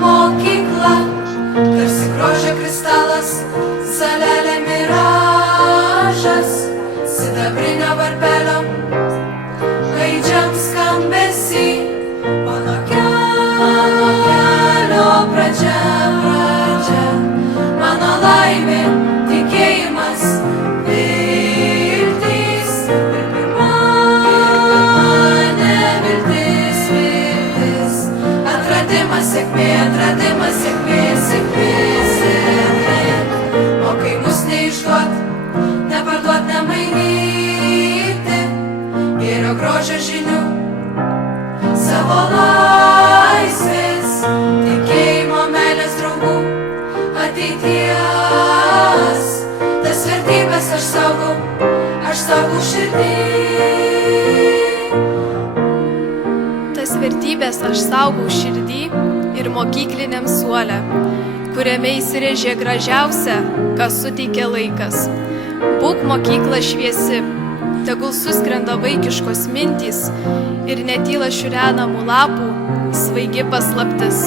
mokykla, tarsi grožio kristalas, salelė miražas, sidabrinio varpelio gaidžiam skambesį. Mano kelio pradžia, mano laimė, tikėjimas, viltis. Ir pirma neviltis, viltis. Atradimas, sėkmė, sėkmė. O kai mus neišduot, neparduot, nemainyti gėrio grožio žinių, savo laisvės, tikėjimo, meilės, draugų, ateities. Tas vertybės aš saugau širdį. Tas vertybės aš saugau širdį ir mokykliniam suole, kuriame įsirėžė gražiausia, kas suteikė laikas. Būk mokykla šviesi, tegul suskrenda vaikiškos mintys ir netyla šiurenamų lapų svaigi paslaptis.